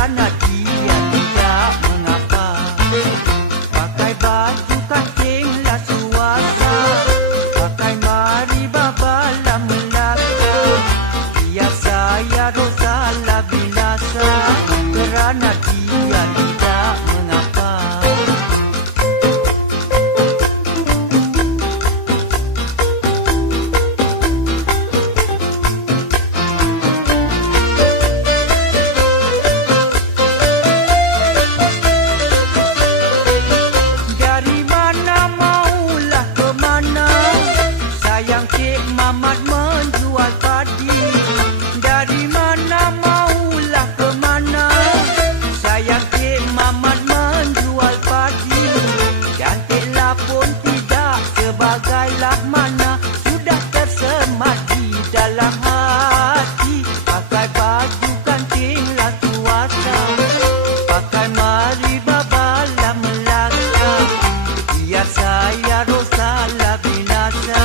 kerana dia tidak mengapa. Pakai baju kancinglah suasa, pakai mari babala Melaka. Biar saya dosalah binasa, kerana dia tidak mengapa. Dari mana maulah ke mana, sayang Cik Mamat menjual padi. Dari mana maulah ke mana, sayang Cik Mamat menjual padi. Cantiklah pun tidak sebagailah mana, sudah tersemat di dalam hati. Pakai baju kancinglah suasa, pakai mari babala Melaka. Biar saya dosalah binasa,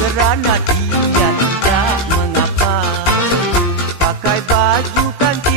kerana dia tidak mengapa. Pakai baju kancing